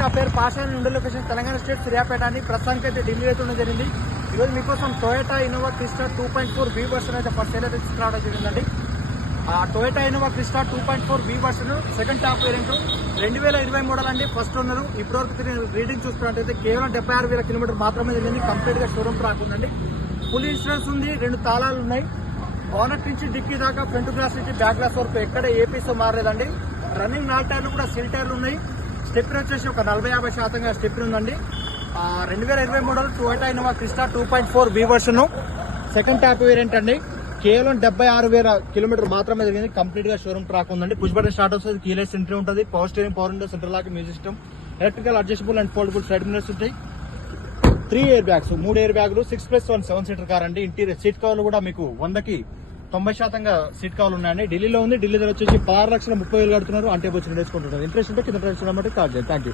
నా పేరు పాషా, ఉండే లొకేషన్ తెలంగాణ స్టేట్ సూర్యాపేట అని. ప్రస్తుతానికి అయితే ఢిల్లీ అయితే ఉండడం జరిగింది. ఈరోజు మీకోసం Toyota Innova Crysta 2.4 V version అయితే ఫస్ట్ సేల్ అయితే తీసుకురావడం జరిగిందండి. ఆ Toyota Innova Crysta 2.4 V version second top variant 2020 model అండి. First owner. ఇప్పటివరకు రీడింగ్ చూసుకున్నట్టయితే కేవలం 76,000 కిలోమీటర్ మాత్రమే జరిగింది. కంప్లీట్ గా షోరూమ్ రాకుందండి. ఫుల్ ఇన్సూరెన్స్ ఉంది. 2 తాళాలు ఉన్నాయి. బానెట్ నుంచి డిక్కీ దాకా ఫ్రంట్ గ్లాస్ నుంచి బ్యాక్ గ్లాస్ వరకు ఎక్కడ ఏ పీస్ మారలేదండి. రన్నింగ్ 4 టైర్లు కూడా సిల్ టైర్లు ఉన్నాయి. స్టెప్ని వచ్చేసి ఒక 40-50% స్టెప్ని ఉందండి. 2020 model Toyota Innova Crysta 2.4 V version second top variant అండి. కేవలం 76,000 కిలోమీటర్ మాత్రమే జరిగింది. కంప్లీట్ గా షోరూమ్ ట్రాక్ ఉందండి. పుష్ బటన్ స్టార్ట్ వస్తుంది. కీలెస్ ఎంట్రీ ఉంటుంది. Power steering, power window, central lock, music system, electrical adjustable and foldable side mirrors ఉంటాయి. 3 air bags, 3 air బ్యాగులు, 6+1 7 సీటర్ కార్ అండి. ఇంటీరియర్ సీట్ కవర్లు కూడా మీకు 100కి 90% సీట్ కవర్లు ఉన్నాయండి. ఢిల్లీలో ఉంది. ఢిల్లీ దగ్గర వచ్చేసి 16,30,000 కడుతున్నారు. అంటే వచ్చి నేర్చుకుంటున్నారు. ఇంట్రెస్ట్ ఉంటే కింద కాల్ చేయండి. Thank you.